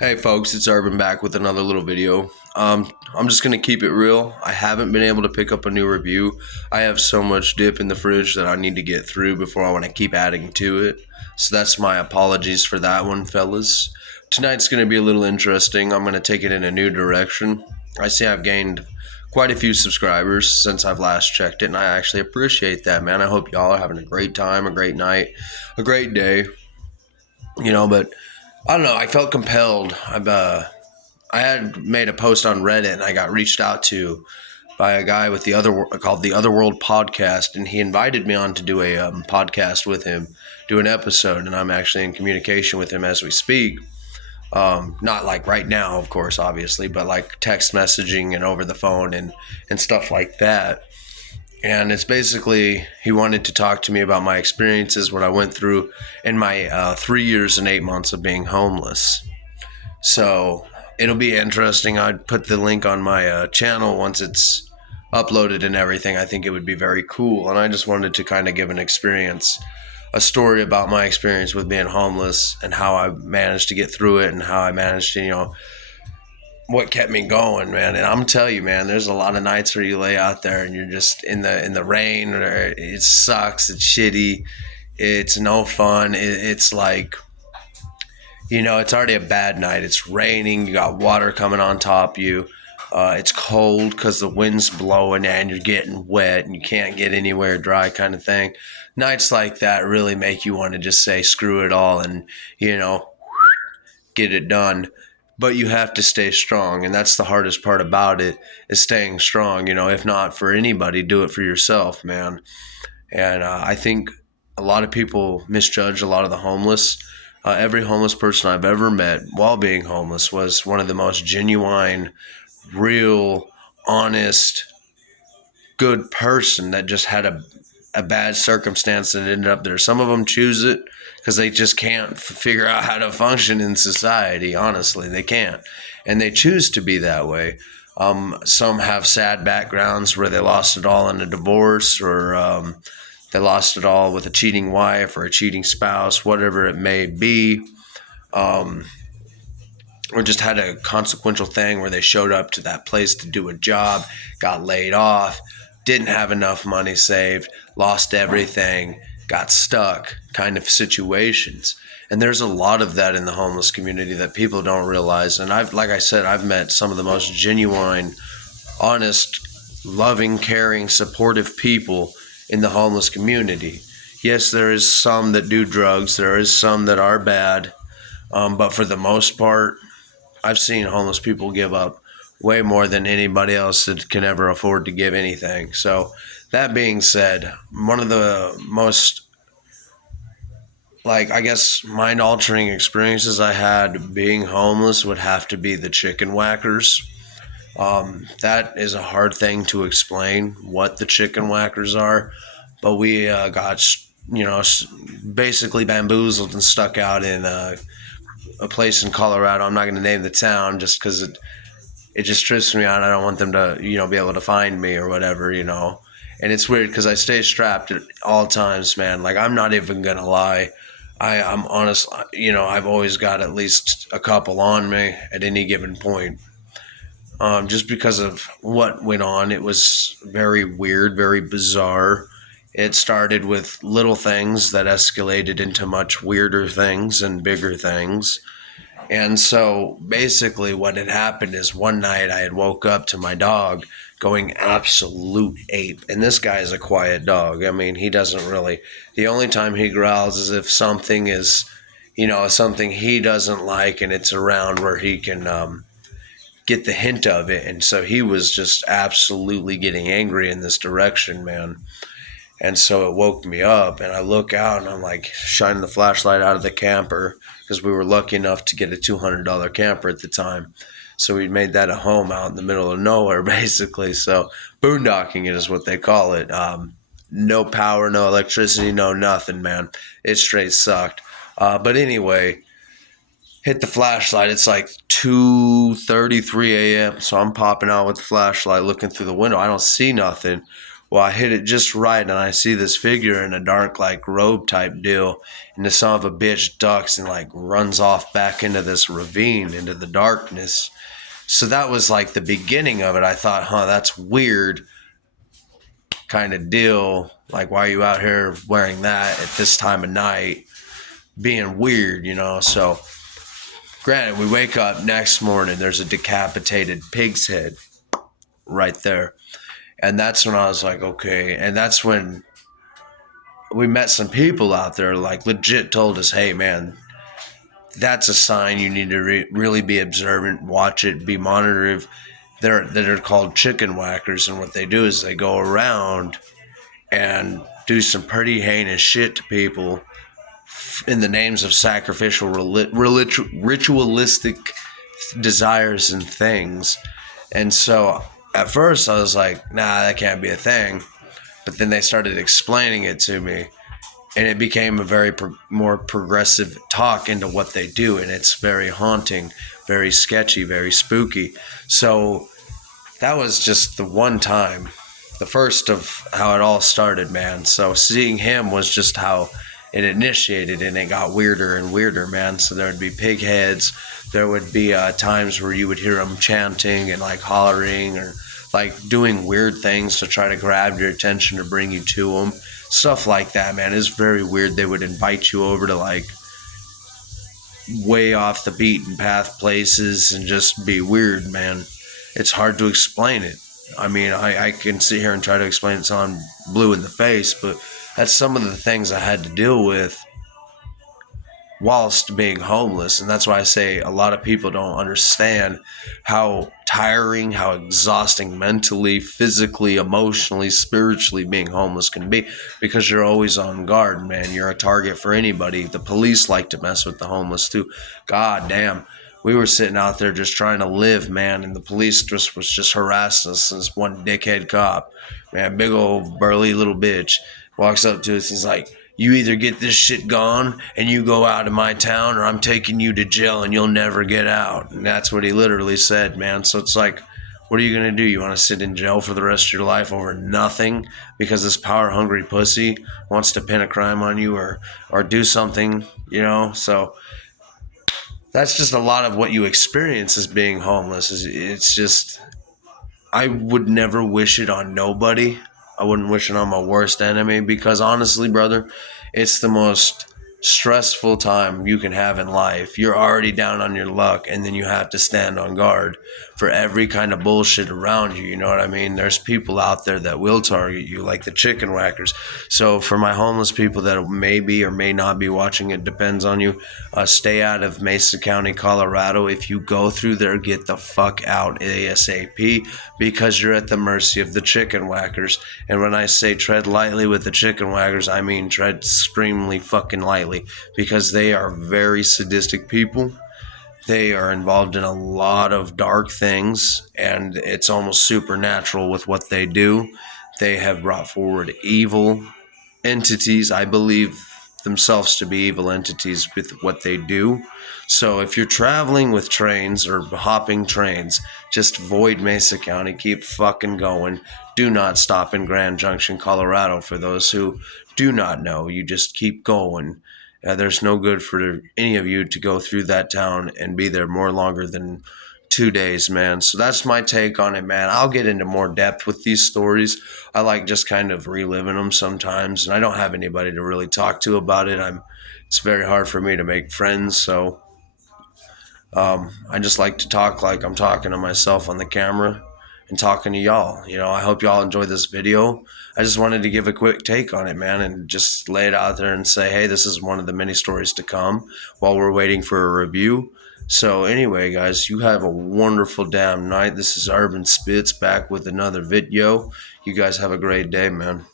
Hey folks, it's Urban back with another little video. I'm just gonna keep it real. I haven't been able to pick up a new review. I have so much dip in the fridge that I need to get through before I want to keep adding to it. So that's my apologies for that one, fellas. Tonight's gonna be a little interesting. I'm gonna take it in a new direction. I see I've gained quite a few subscribers since I've last checked it, and I actually appreciate that, man. I hope y'all are having a great time, a great night, a great day. But I don't know. I felt compelled. I had made a post on Reddit, and I got reached out to by a guy with called the Other World Podcast, and he invited me on to do a podcast with him, do an episode, and I'm actually in communication with him as we speak. Not like right now, of course, obviously, but like text messaging and over the phone and stuff like that. And it's basically he wanted to talk to me about my experiences, what I went through in my 3 years and 8 months of being homeless. So it'll be interesting. I'd put the link on my channel once it's uploaded and everything. I think it would be very cool. And I just wanted to kind of give a story about my experience with being homeless and how I managed to get through it and how I managed to, what kept me going, man. And I'm telling you, man, there's a lot of nights where you lay out there and you're just in the rain, or it sucks, it's shitty, it's no fun. It's like, it's already a bad night. It's raining. You got water coming on top of you. It's cold because the wind's blowing and you're getting wet and you can't get anywhere dry, kind of thing. Nights like that really make you want to just say screw it all and, get it done. But you have to stay strong, and that's the hardest part about it, is staying strong. If not for anybody, do it for yourself, man. And I think a lot of people misjudge a lot of the homeless. Every homeless person I've ever met while being homeless was one of the most genuine, real, honest, good person that just had a bad circumstance and ended up there. Some of them choose it because they just can't figure out how to function in society. Honestly, they can't. And they choose to be that way. Some have sad backgrounds where they lost it all in a divorce, or they lost it all with a cheating wife or a cheating spouse, whatever it may be. Or just had a consequential thing where they showed up to that place to do a job, got laid off, didn't have enough money saved, lost everything, got stuck kind of situations. And there's a lot of that in the homeless community that people don't realize. And like I said, I've met some of the most genuine, honest, loving, caring, supportive people in the homeless community. Yes, there is some that do drugs. There is some that are bad. But for the most part, I've seen homeless people give up way more than anybody else that can ever afford to give anything. So that being said, one of the most, I guess, mind-altering experiences I had being homeless would have to be the chicken whackers. That is a hard thing to explain, what the chicken whackers are, but we got, basically bamboozled and stuck out in a place in Colorado. I'm not going to name the town just because it just trips me out. I don't want them to, be able to find me or whatever. And it's weird because I stay strapped at all times, man. Like, I'm not even going to lie. I'm honest, I've always got at least a couple on me at any given point. Just because of what went on. It was very weird, very bizarre. It started with little things that escalated into much weirder things and bigger things. And so basically what had happened is one night I had woke up to my dog going absolute ape. And this guy is a quiet dog. I mean, he doesn't really, the only time he growls is if something is, something he doesn't like and it's around where he can get the hint of it. And so he was just absolutely getting angry in this direction, man. And so it woke me up, and I look out and I'm like shining the flashlight out of the camper because we were lucky enough to get a $200 camper at the time. So we made that a home out in the middle of nowhere, basically. So boondocking it is what they call it. No power, no electricity, no nothing, man. It straight sucked. But anyway, hit the flashlight. It's like 2:33 a.m. So I'm popping out with the flashlight, looking through the window. I don't see nothing. Well, I hit it just right, and I see this figure in a dark, like, robe type deal, and the son of a bitch ducks and, like, runs off back into this ravine, into the darkness. So that was, like, the beginning of it. I thought, that's weird kind of deal. Like, why are you out here wearing that at this time of night? Being weird, So, granted, we wake up next morning, there's a decapitated pig's head right there. And that's when I was like, okay. And that's when we met some people out there, like, legit told us, hey, man, that's a sign you need to really be observant, watch it, be monitored. They're called chicken whackers. And what they do is they go around and do some pretty heinous shit to people in the names of sacrificial ritualistic desires and things. And so at first I was like, nah, that can't be a thing. But then they started explaining it to me, and it became a very more progressive talk into what they do. And it's very haunting, very sketchy, very spooky. So that was just the one time, the first of how it all started, man. So seeing him was just how it initiated, and it got weirder and weirder, man. So there would be pig heads. There would be times where you would hear them chanting and like hollering or like doing weird things to try to grab your attention to bring you to them. Stuff like that, man. It's very weird. They would invite you over to like way off the beaten path places and just be weird, man. It's hard to explain it. I mean, I can sit here and try to explain it till I'm blue in the face, but that's some of the things I had to deal with whilst being homeless. And that's why I say a lot of people don't understand how tiring, how exhausting mentally, physically, emotionally, spiritually being homeless can be, because you're always on guard, man. You're a target for anybody. The police like to mess with the homeless too. God damn. We were sitting out there just trying to live, man, and the police was just harassing us. This one dickhead cop, man, big old burly little bitch, walks up to us. He's like, you either get this shit gone and you go out of my town, or I'm taking you to jail and you'll never get out. And that's what he literally said, man. So it's like, what are you going to do? You want to sit in jail for the rest of your life over nothing because this power-hungry pussy wants to pin a crime on you or do something, So that's just a lot of what you experience as being homeless. It's just, I would never wish it on nobody. I wouldn't wish it on my worst enemy, because honestly, brother, it's the most stressful time you can have in life. You're already down on your luck, and then you have to stand on guard for every kind of bullshit around you. You know what I mean? There's people out there that will target you, like the chicken whackers. So for my homeless people that may be or may not be watching, it depends on you. Stay out of Mesa County, Colorado. If you go through there, get the fuck out ASAP, because you're at the mercy of the chicken whackers. And when I say tread lightly with the chicken whackers, I mean tread extremely fucking lightly, because they are very sadistic people. They are involved in a lot of dark things, and it's almost supernatural with what they do. They have brought forward evil entities. I believe themselves to be evil entities with what they do. So if you're traveling with trains or hopping trains, just avoid Mesa County. Keep fucking going. Do not stop in Grand Junction, Colorado. For those who do not know, you just keep going. There's no good for any of you to go through that town and be there more longer than 2 days, man. So that's my take on it, man. I'll get into more depth with these stories. I like just kind of reliving them sometimes, and I don't have anybody to really talk to about it. It's very hard for me to make friends, so I just like to talk like I'm talking to myself on the camera and talking to y'all. I hope y'all enjoyed this video. I just wanted to give a quick take on it, man, and just lay it out there and say, hey, this is one of the many stories to come while we're waiting for a review. So anyway, guys, you have a wonderful damn night. This is Urban Spits back with another video. You guys have a great day, man.